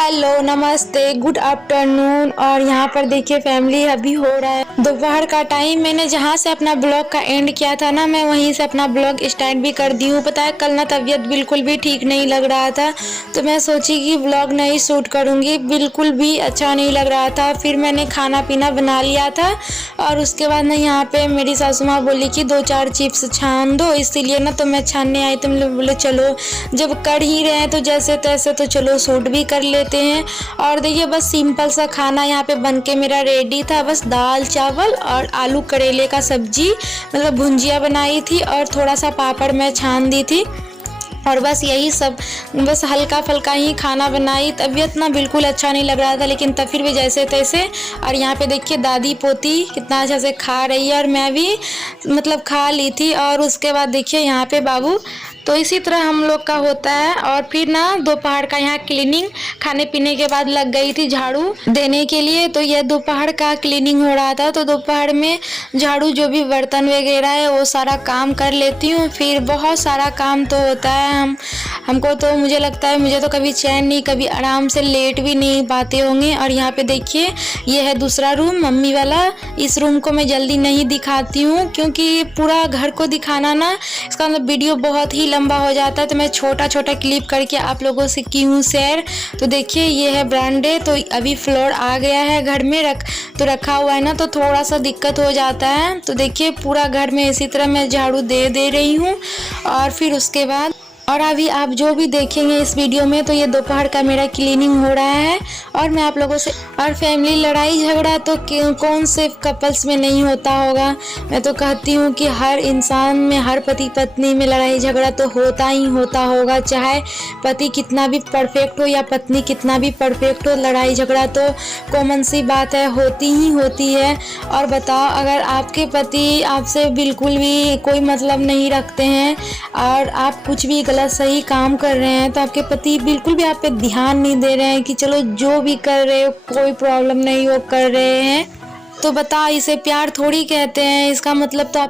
Hello, नमस्ते, good afternoon. और यहाँ पर देखिए फैमिली, अभी हो रहा है दोपहर का टाइम। मैंने जहाँ से अपना ब्लॉग का एंड किया था ना, मैं वहीं से अपना ब्लॉग स्टार्ट भी कर दी हूँ। पता है कल ना तबीयत बिल्कुल भी ठीक नहीं लग रहा था, तो मैं सोची कि ब्लॉग नहीं शूट करूँगी, बिल्कुल भी अच्छा नहीं लग रहा था। फिर मैंने खाना पीना बना लिया था और उसके बाद ना यहाँ पे मेरी सासू माँ बोली कि 2-4 चिप्स छान दो, इसीलिए ना तो मैं छानने आई। तो हम लोग बोले चलो जब कर ही रहे हैं तो जैसे तैसे तो चलो शूट भी कर लेते हैं। और देखिए बस सिंपल सा खाना यहाँ पे बन के मेरा रेडी था। बस दाल चावल और आलू करेले का सब्जी, मतलब भुंजिया बनाई थी और थोड़ा सा पापड़ मैं छान दी थी। और बस यही सब, बस हल्का फुल्का ही खाना बनाई। तबीयत ना बिल्कुल अच्छा नहीं लग रहा था, लेकिन तब फिर भी जैसे तैसे। और यहाँ पे देखिए दादी पोती कितना अच्छा से खा रही है और मैं भी मतलब खा ली थी। और उसके बाद देखिए यहाँ पे बाबू, तो इसी तरह हम लोग का होता है। और फिर ना दोपहर का यहाँ क्लीनिंग खाने पीने के बाद लग गई थी झाड़ू देने के लिए। तो यह दोपहर का क्लीनिंग हो रहा था, तो दोपहर में झाड़ू जो भी बर्तन वगैरह है वो सारा काम कर लेती हूँ। फिर बहुत सारा काम तो होता है हमको, तो मुझे लगता है मुझे तो कभी चैन नहीं, कभी आराम से लेट भी नहीं पाते होंगे। और यहाँ पे देखिए ये है दूसरा रूम, मम्मी वाला। इस रूम को मैं जल्दी नहीं दिखाती हूँ क्योंकि पूरा घर को दिखाना ना, इसका मतलब वीडियो बहुत ही लंबा हो जाता है, तो मैं छोटा छोटा क्लिप करके आप लोगों से की हूँ शेयर। तो देखिए ये है ब्रांडे। तो अभी फ्लोर आ गया है घर में, रखा हुआ है ना, तो थोड़ा सा दिक्कत हो जाता है। तो देखिए पूरा घर में इसी तरह मैं झाड़ू दे रही हूँ। और फिर उसके बाद और अभी आप जो भी देखेंगे इस वीडियो में, तो ये दोपहर का मेरा क्लीनिंग हो रहा है। और मैं आप लोगों से, और फैमिली लड़ाई झगड़ा तो कौन से कपल्स में नहीं होता होगा। मैं तो कहती हूँ कि हर इंसान में, हर पति पत्नी में लड़ाई झगड़ा तो होता ही होता होगा, चाहे पति कितना भी परफेक्ट हो या पत्नी कितना भी परफेक्ट हो। लड़ाई झगड़ा तो कॉमन सी बात है, होती ही होती है। और बताओ, अगर आपके पति आपसे बिल्कुल भी कोई मतलब नहीं रखते हैं और आप कुछ भी गलत सही काम कर रहे हैं, तो आपके पति बिल्कुल भी आप पे ध्यान नहीं दे रहे हैं कि चलो जो भी कर रहे हो कोई प्रॉब्लम नहीं, वो कर रहे हैं, तो बता इसे प्यार थोड़ी कहते हैं। इसका मतलब तो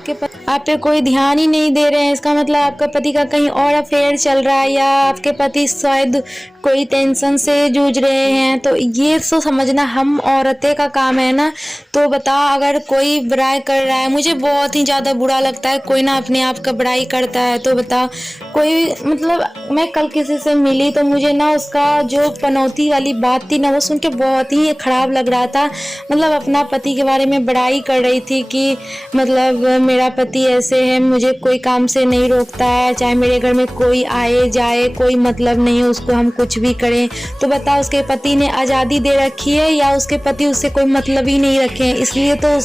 आप पे कोई ध्यान ही नहीं दे रहे हैं, इसका मतलब आपका पति का कहीं और अफेयर चल रहा है, या आपके पति शायद कोई टेंशन से जूझ रहे हैं। तो ये तो समझना हम औरतें का काम है ना। तो बता, अगर कोई बुराई कर रहा है, मुझे बहुत ही ज़्यादा बुरा लगता है कोई ना अपने आप का बुराई करता है। तो बता, कोई मतलब मैं कल किसी से मिली तो मुझे ना उसका जो पनौती वाली बात थी ना, वो सुन के बहुत ही ख़राब लग रहा था। मतलब अपना पति के बारे में बड़ाई कर रही थी कि मतलब मेरा पति ऐसे है, मुझे कोई काम से नहीं रोकता है, चाहे मेरे घर में कोई आए जाए कोई मतलब नहीं है उसको, हम कुछ भी करें। तो बता, उसके पति ने आज़ादी दे रखी है या उसके पति उससे कोई मतलब ही नहीं रखे हैं, इसलिए तो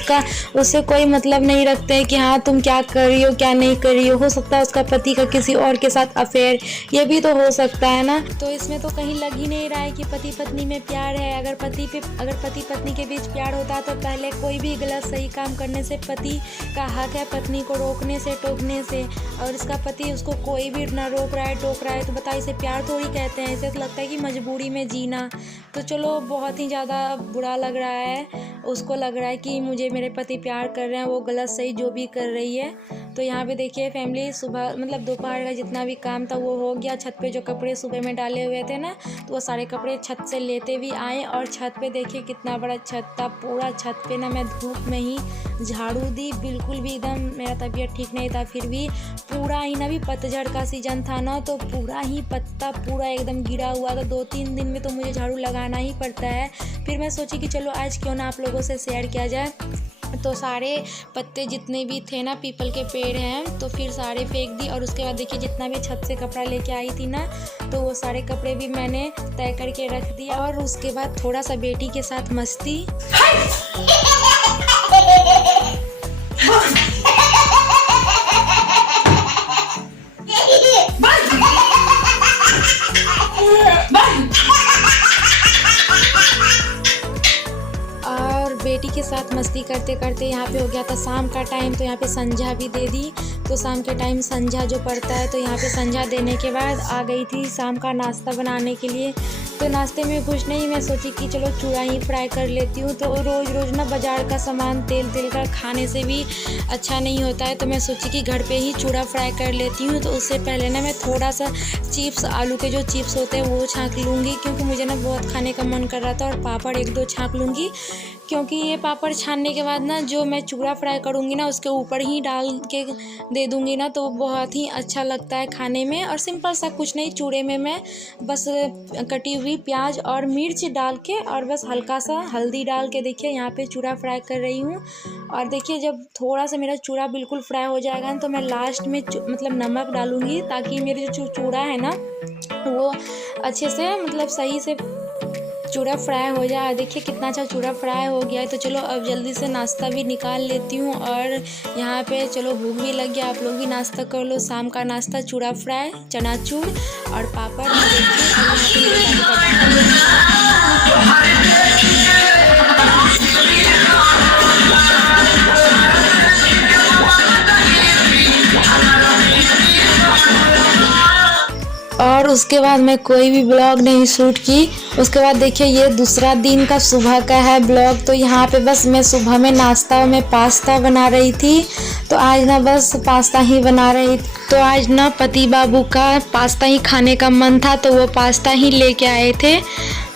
उससे कोई मतलब नहीं रखते हैं कि हाँ तुम क्या कर रही हो क्या नहीं कर रही हो सकता है उसका पति का किसी और के साथ अफेयर, ये भी तो हो सकता है ना। तो इसमें तो कहीं लग ही नहीं रहा है कि पति पत्नी में प्यार है। अगर पति पत्नी के बीच प्यार होता तो पहले कोई भी गलत सही काम करने से पति का हक है पत्नी को रोकने से, टोकने से। और इसका पति उसको कोई भी ना रोक रहा है टोक रहा है, तो बता इसे प्यार थोड़ी कहते हैं। इसे तो लगता है कि मजबूरी में जीना। तो चलो बहुत ही ज़्यादा बुरा लग रहा है, उसको लग रहा है कि मुझे मेरे पति प्यार कर रहे हैं, वो गलत सही जो भी कर रही है। तो यहाँ पे देखिए फैमिली, सुबह मतलब दोपहर का जितना भी काम था वो हो गया। छत पे जो कपड़े सुबह में डाले हुए थे ना, तो वो सारे कपड़े छत से लेते भी आए। और छत पे देखिए कितना बड़ा छत था, पूरा छत पे ना मैं धूप में ही झाड़ू दी। बिल्कुल भी एकदम मेरा तबीयत ठीक नहीं था, फिर भी पूरा ही ना, भी पतझड़ का सीजन था ना, तो पूरा ही पत्ता पूरा एकदम गिरा हुआ था। 2-3 दिन में तो मुझे झाड़ू लगाना ही पड़ता है। फिर मैं सोची कि चलो आज क्यों ना आप लोगों से शेयर किया जाए। तो सारे पत्ते जितने भी थे ना, पीपल के पेड़ हैं, तो फिर सारे फेंक दी। और उसके बाद देखिए जितना भी छत से कपड़ा लेके आई थी ना, तो वो सारे कपड़े भी मैंने तय करके रख दिया। और उसके बाद थोड़ा सा बेटी के साथ मस्ती। बेटी के साथ मस्ती करते करते यहाँ पे हो गया था शाम का टाइम। तो यहाँ पे संझा भी दे दी। तो शाम के टाइम संझा जो पड़ता है, तो यहाँ पे संझा देने के बाद आ गई थी शाम का नाश्ता बनाने के लिए। तो नाश्ते में कुछ नहीं, मैं सोची कि चलो चूड़ा ही फ्राई कर लेती हूँ। तो रोज़ रोज़ ना बाज़ार का सामान तेल का खाने से भी अच्छा नहीं होता है, तो मैं सोची कि घर पे ही चूड़ा फ्राई कर लेती हूँ। तो उससे पहले ना मैं थोड़ा सा चिप्स, आलू के जो चिप्स होते हैं वो छाँक लूँगी, क्योंकि मुझे ना बहुत खाने का मन कर रहा था। और पापड़ 1-2 छाँक लूँगी, क्योंकि ये पापड़ छानने के बाद ना जो मैं चूड़ा फ्राई करूँगी ना उसके ऊपर ही डाल के दे दूँगी ना, तो बहुत ही अच्छा लगता है खाने में। और सिंपल सा कुछ नहीं, चूड़े में मैं बस कटी हुई प्याज और मिर्च डाल के और बस हल्का सा हल्दी डाल के देखिए यहाँ पे चूड़ा फ्राई कर रही हूँ। और देखिए जब थोड़ा सा मेरा चूड़ा बिल्कुल फ्राई हो जाएगा ना, तो मैं लास्ट में मतलब नमक डालूँगी, ताकि मेरे जो चूड़ा है ना वो अच्छे से मतलब सही से चूड़ा फ्राई हो जाए। देखिए कितना अच्छा चूड़ा फ्राई हो गया है। तो चलो अब जल्दी से नाश्ता भी निकाल लेती हूँ। और यहाँ पे चलो भूख भी लग गया, आप लोग भी नाश्ता कर लो। शाम का नाश्ता चूड़ा फ्राई, चनाचूर और पापड़। और उसके बाद मैं कोई भी ब्लॉग नहीं शूट की। उसके बाद देखिए ये दूसरा दिन का सुबह का है ब्लॉग। तो यहाँ पे बस मैं सुबह में नाश्ता में पास्ता बना रही थी। तो आज ना बस पास्ता ही बना रही थी। तो आज ना पति बाबू का पास्ता ही खाने का मन था, तो वो पास्ता ही लेके आए थे।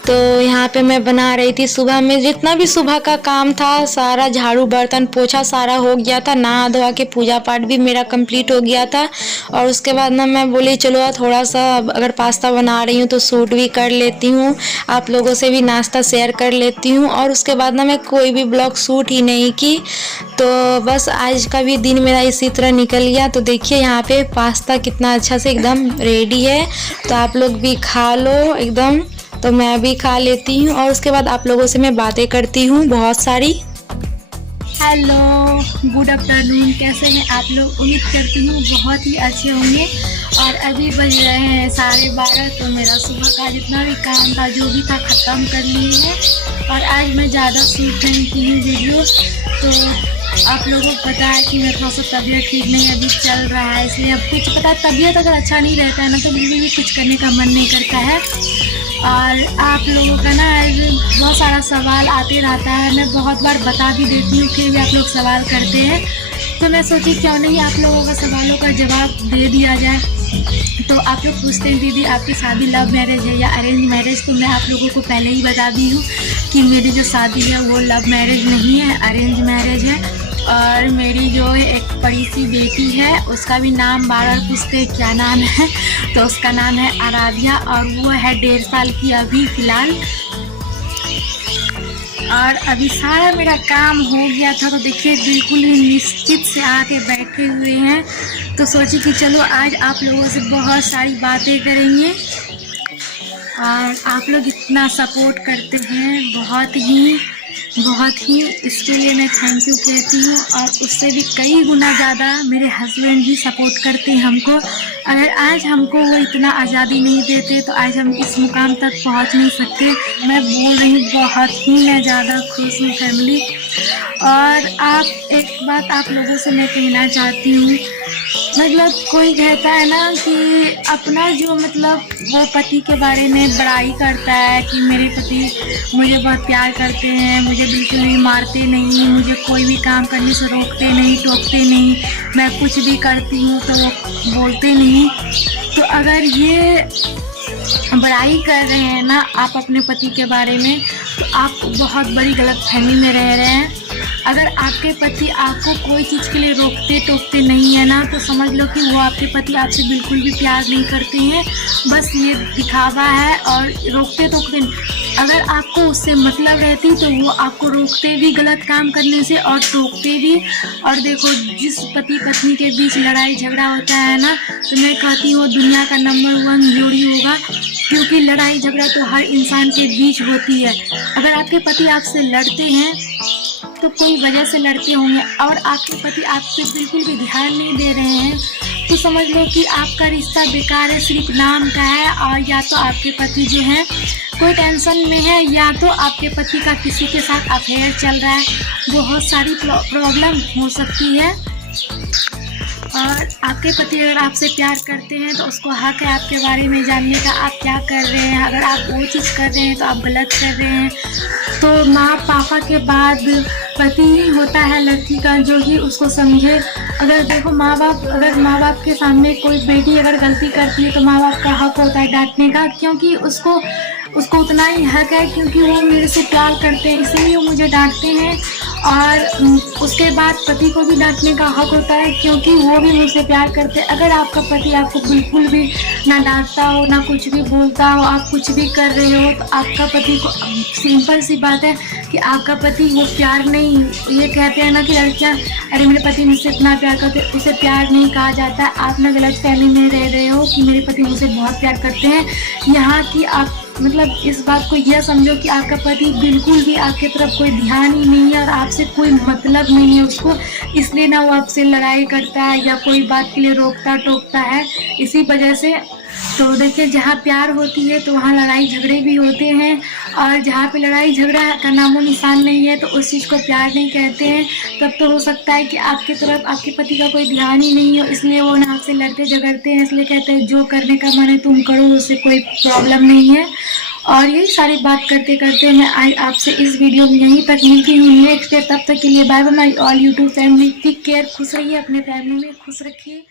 तो यहाँ पे मैं बना रही थी। सुबह में जितना भी सुबह का काम था सारा, झाड़ू बर्तन पोछा सारा हो गया था, नहा धोआ के पूजा पाठ भी मेरा कंप्लीट हो गया था। और उसके बाद ना मैं बोली चलो थोड़ा सा अगर पास्ता बना रही हूँ तो शूट भी कर लेती हूँ, आप लोगों से भी नाश्ता शेयर कर लेती हूँ। और उसके बाद ना मैं कोई भी ब्लॉग शूट ही नहीं की। तो बस आज का भी दिन मेरा इसी तरह निकल गया। तो देखिए यहाँ पे पास्ता कितना अच्छा से एकदम रेडी है, तो आप लोग भी खा लो एकदम। तो मैं भी खा लेती हूँ और उसके बाद आप लोगों से मैं बातें करती हूँ बहुत सारी। हेलो, गुड आफ्टरनून, कैसे हैं आप लोग? उम्मीद करती हूँ बहुत ही अच्छे होंगे। और अभी बज रहे हैं 12:30। तो मेरा सुबह का जितना भी काम था जो भी था ख़त्म कर लिए हैं। और आज मैं ज़्यादा शूट नहीं की हूँ वीडियो। तो आप लोगों को पता है कि मेरा थोड़ा सा तबीयत ठीक नहीं अभी चल रहा है, इसलिए अब कुछ पता है तबीयत अगर अच्छा नहीं रहता है ना तो बिल्कुल भी कुछ करने का मन नहीं करता है। और आप लोगों का ना बहुत सारा सवाल आते रहता है, मैं बहुत बार बता भी देती हूँ, फिर भी आप लोग सवाल करते हैं। तो मैं सोची क्यों नहीं आप लोगों का सवालों का जवाब दे दिया जाए। तो आप लोग पूछते हैं दीदी आपकी शादी लव मैरिज है या अरेंज मैरिज। तो मैं आप लोगों को पहले ही बता दी हूँ कि मेरी जो शादी है वो लव मैरिज नहीं है, अरेंज मैरिज है। और मेरी जो एक बड़ी सी बेटी है उसका भी नाम बार पूछते क्या नाम है, तो उसका नाम है आराध्या और वो है 1.5 साल की अभी फ़िलहाल। और अभी सारा मेरा काम हो गया था, तो देखिए बिल्कुल ही निश्चित से आके बैठे हुए हैं। तो सोची कि चलो आज आप लोगों से बहुत सारी बातें करेंगे। और आप लोग इतना सपोर्ट करते हैं बहुत ही इसके लिए मैं थैंक यू कहती हूँ। और उससे भी कई गुना ज़्यादा मेरे हस्बैंड भी सपोर्ट करते हैं हमको। अगर आज हमको वो इतना आज़ादी नहीं देते तो आज हम इस मुकाम तक पहुँच नहीं सकते। मैं बोल रही हूँ बहुत ही मैं ज़्यादा खुश हूँ फैमिली। और एक बात आप लोगों से मैं कहना चाहती हूँ, मतलब कोई कहता है ना कि अपना जो मतलब वो पति के बारे में बड़ाई करता है कि मेरे पति मुझे बहुत प्यार करते हैं, मुझे बिल्कुल भी मारते नहीं, मुझे कोई भी काम करने से रोकते नहीं, टोकते नहीं, मैं कुछ भी करती हूँ तो वो बोलते नहीं। तो अगर ये बड़ाई कर रहे हैं ना आप अपने पति के बारे में, तो आप बहुत बड़ी गलतफहमी में रह रहे हैं। अगर आपके पति आपको कोई चीज़ के लिए रोकते टोकते नहीं है ना, तो समझ लो कि वो आपके पति आपसे बिल्कुल भी प्यार नहीं करते हैं, बस ये दिखावा है और रोकते टोकते नहीं। अगर आपको उससे मतलब रहती तो वो आपको रोकते भी गलत काम करने से और टोकते भी। और देखो जिस पति पत्नी के बीच लड़ाई झगड़ा होता है ना, तो मैं कहती हूँ दुनिया का नंबर 1 जोड़ी होगा, क्योंकि लड़ाई झगड़ा तो हर इंसान के बीच होती है। अगर आपके पति आपसे लड़ते हैं तो कोई वजह से लड़ते होंगे, और आपके पति आप पे बिल्कुल भी ध्यान नहीं दे रहे हैं, तो समझ लो कि आपका रिश्ता बेकार है, सिर्फ नाम का है। और या तो आपके पति जो हैं कोई टेंशन में है, या तो आपके पति का किसी के साथ अफेयर चल रहा है। बहुत सारी प्रॉब्लम हो सकती है। और आपके पति अगर आपसे प्यार करते हैं तो उसको हक है आपके बारे में जानने का, आप क्या कर रहे हैं। अगर आप वो चीज़ कर रहे हैं तो आप गलत कर रहे हैं। तो माँ पापा के बाद पति ही होता है लड़की का, जो कि उसको समझे। अगर देखो अगर माँ बाप के सामने कोई बेटी अगर गलती करती है तो माँ बाप का हक होता है डांटने का, क्योंकि उसको उतना ही हक है, क्योंकि वो मेरे से प्यार करते हैं इसलिए वो मुझे डांटते हैं। और उसके बाद पति को भी डांटने का हक होता है, क्योंकि वो भी मुझसे प्यार करते हैं। अगर आपका पति आपको बिल्कुल भी ना डांटता हो, ना कुछ भी बोलता हो, आप कुछ भी कर रहे हो, तो आपका पति को, सिंपल सी बात है कि आपका पति वो प्यार नहीं, ये कहते हैं ना कि लड़कियां अरे मेरे पति मुझसे इतना प्यार करते, उसे प्यार नहीं कहा जाता। आप ना गलत फहमी में रह रहे हो कि मेरे पति मुझसे बहुत प्यार करते हैं। यहाँ की आप मतलब इस बात को यह समझो कि आपका पति बिल्कुल भी आपके तरफ कोई ध्यान ही नहीं है और आपसे कोई मतलब नहीं है उसको, इसलिए ना वो आपसे लड़ाई करता है या कोई बात के लिए रोकता टोकता है इसी वजह से। तो देखिए, जहाँ प्यार होती है तो वहाँ लड़ाई झगड़े भी होते हैं, और जहाँ पे लड़ाई झगड़ा का नामो निशान नहीं है तो उस चीज़ को प्यार नहीं कहते हैं। तब तो हो सकता है कि आपकी तरफ आपके पति का कोई ध्यान ही नहीं हो, इसलिए वो ना आपसे लड़ते झगड़ते हैं, इसलिए कहते हैं जो करने का मन है तुम करो, उससे कोई प्रॉब्लम नहीं है। और यही सारी बात करते करते मैं आज आपसे इस वीडियो में यहीं तक मिलती हूँ नेक्स्ट डे। तब तक के लिए bye bye my all YouTube family, take care, खुश रहिए, अपने फैमिली में खुश रखिए।